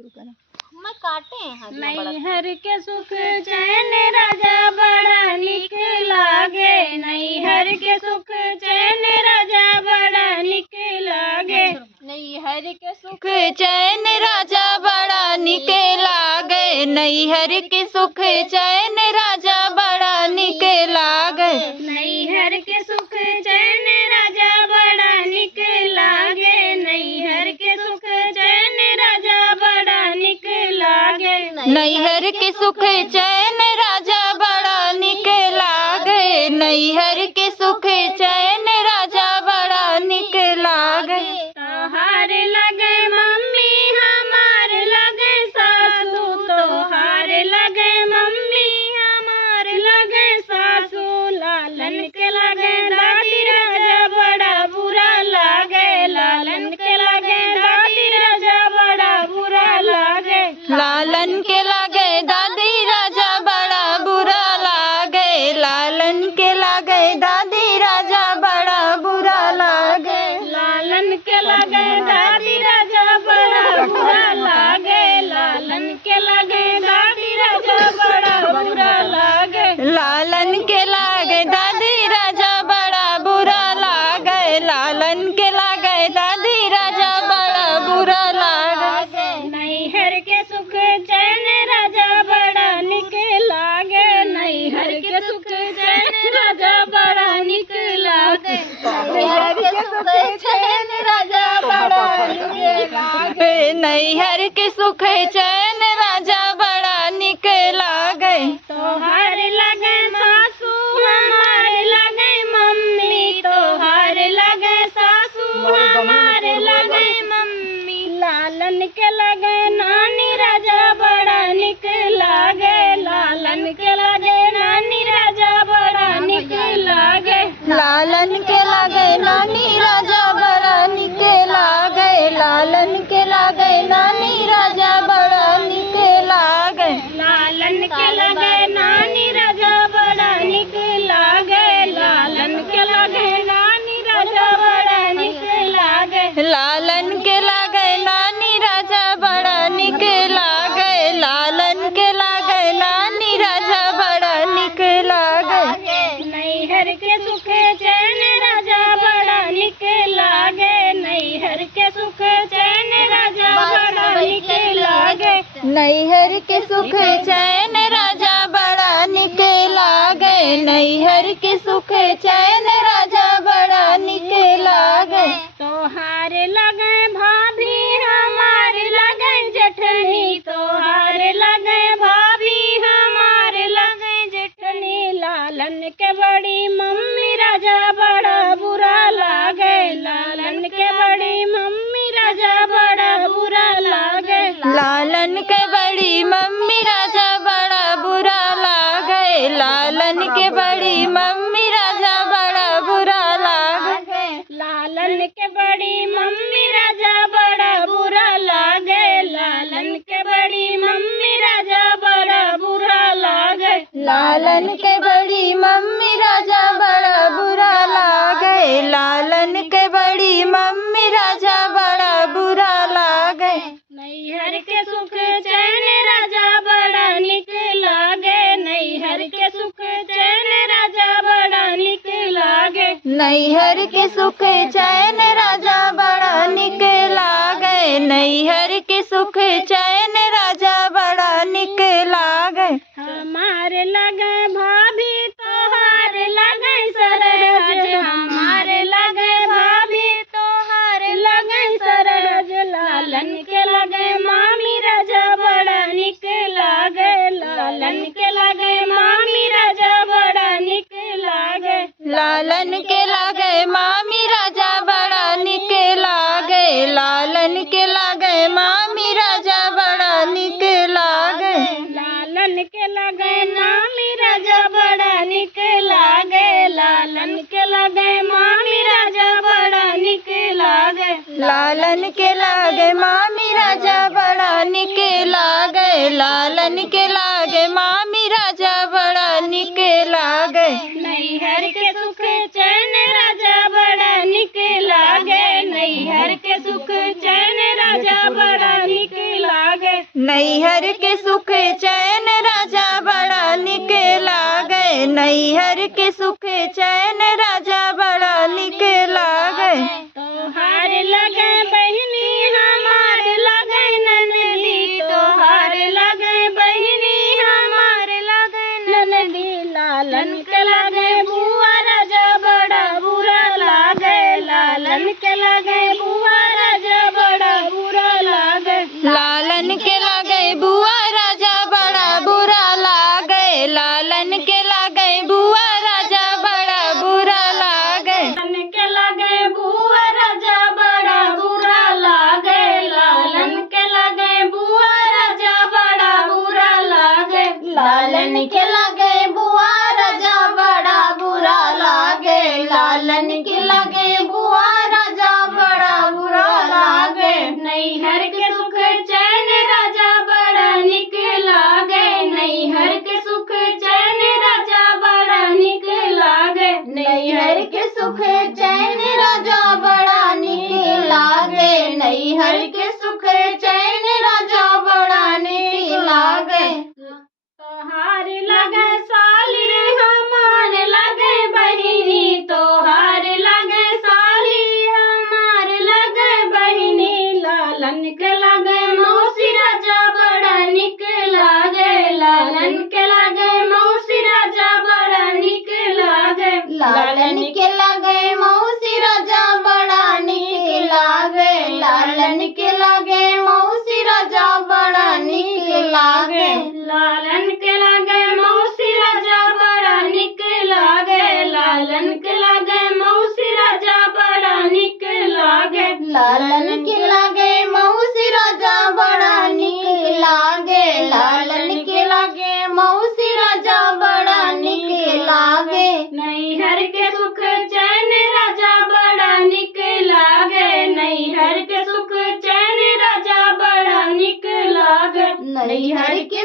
मैं काटे हैं नैहर के सुख चैन राजा बड़ा निक लागे, नैहर के सुख चैन राजा बड़ा निक लागे, नैहर के सुख चैन राजा बड़ा निक लागे, नैहर के सुख चैन राजा बड़ा निक लागे, नैहर के सुख चैन राजा बड़ा निक लागे, नैहर के सुख चैन राजा बड़ा निक लागे, नैहर के सुख चैन राजा बड़ा निक लागे, नैहर के सुख चैन राजा बड़ा निक लागे। तोहार लगे मम्मी हमार लगे सासू, तोहार लगे मम्मी हमार लगे सासू, लालन के लगे दादी राजा बड़ा बुरा लागे, लालन के लगे दादी राजा बड़ा बुरा लागे, लालन के लगे दादी राजा बड़ा बुरा लागे, लालन के लगे दादी राजा बड़ा बुरा लागे, लालन के लगे दादी राजा बड़ा बुरा लागे, लालन के लगे दादी राजा बड़ा बुरा लागे, लालन के लगे दादी राजा बड़ा बुरा लागे, लालन के लगे दादी राजा बड़ा बुरा लागे, नैहर के सुख चैन राजा बड़ा निक लागे, नैहर के सुख चैन राजा बड़ा निक लागे, नैहर के सुख चैन राजा बड़ा निक लागे, नैहर के सुख चैन राजा बड़ा निक लागे। तोहार लगे सासू हमार लगे मम्मी, तोहार लगे सासू हमार लगे मम्मी, लालन के लगे नानी राजा बड़ा निक लागे, लालन के लगे नानी राजा बड़ा निक लागे, लालन के लगे नानी राजा बड़ा निक लागे, लालन के लगे नानी राजा बड़ा निक लागे, लालन के लगे नानी राजा बड़ा निक लागे, लालन के लगे नानी राजा बड़ा निक लागे, लालन के लगे नानी राजा बड़ा निक लागे, लालन के लगे नानी राजा बड़ा निक लागे, नैहर के सुख चैन राजा बड़ा निक लागे, नैहर के सुख चैन राजा बड़ा निक लागे, नैहर के सुख चैन राजा बड़ा निक लागे, नैहर के सुख चैन राजा बड़ा निक लागे। तोहार लगे भाभी हमार लगे जेठनी, तोहार लगे भाभी हमार लगे जेठनी, लालन के बड़ी मम्मी राजा बड़ा बुरा लागे, लालन के बड़ी मम्मी राजा बड़ा बुरा लागे, लालन के बड़ी मम्मी राजा बड़ा बुरा लागे, लालन के बड़ी मम्मी राजा बड़ा बुरा लागे, लालन के बड़ी मम्मी राजा बड़ा बुरा लागे, लालन के बड़ी मम्मी राजा बड़ा बुरा लागे, लालन के बड़ी मम्मी राजा बड़ा बुरा लागे, लालन के बड़ी मम्मी राजा बड़ा बुरा लागे, नैहर के सुख चैन राजा बड़ा निक लागे, नैहर के सुख चैन राजा बड़ा निक लागे, नैहर के सुख चैन राजा बड़ा निक लागे, नैहर के सुख चैन राजा बड़ा निक लागे। हमार लगे भाभी तोहार लगे सरहज, हमार लगे भाभी तोहार लगे सरहज, लालन के लगे मामी राजा बड़ा निक लागे, लालन के लगे मामी राजा बड़ा निक लागे, लालन के लगे मामी राजा बड़ा निक लागे, लालन के लगे मामी राजा बड़ा निक लागे, लालन के लगे नामी राजा बड़ा निक लागे, लालन के लगे मामी राजा बड़ा निक लागे, लालन के लगे मामी राजा बड़ा निक लागे, लालन के लगे मामी राजा बड़ा निक लागे, नैहर के सुख चैन राजा बड़ा निक लागे, नैहर के सुख चैन राजा बड़ा निक लागे। नैहर के सुख चैन राजा बड़ा निक लागे, नैहर के सुख चैन राजा बड़ा निक लागे। तोहार लगे बहिनी हमार लगे ननदी, तोहार लगे बहिनी हमार लगे ननदी, लालन के लगे बुआ राजा बड़ा बुरा लागे, लालन के लगे बुआ राजा बड़ा बुरा लागे, लालन के लगे बुआ राजा बड़ा बुरा लागे, लालन के लगे बुआ राजा बड़ा बुरा लागे, लालन के लगे बुआ राजा बड़ा बुरा लागे, लालन के लगे बुआ राजा बड़ा बुरा लागे, लालन के लगे बुआ राजा बड़ा बुरा लागे, लालन के लगे बुआ राजा बड़ा बुरा लागे। नैहर के सुख चैन राजा बड़ा निक लागे, नैहर के सुख चैन राजा बड़ा निक लागे, नैहर के सुख चैन राजा बड़ा निक लागे, नैहर के सुख चैन राजा बड़ा निक लागे। तोहार लगे साली रे हमार लगे बहिनी, तोहार लगे साली हमार लगे बहिनी, लालन के लगे मौसी राजा बड़ा निक लागे, लालन के लगे मौसी राजा बड़ा निक लागे, लालन के लगे मौसी राजा बड़ा निक लागे, लालन के लगे मौसी राजा बड़ा निक लागे, लालन के लगे मौसी राजा बड़ा निक लागे, लालन के लगे मौसी राजा बड़ा निक लागे, लालन के लगे मौसी राजा बड़ा निक लागे, लालन के लगे मौसी राजा बड़ा निक लागे। नैहर के सुख चैन राजा बड़ा निक लागे, नैहर के सुख चैन राजा बड़ा निक लागे, नैहर के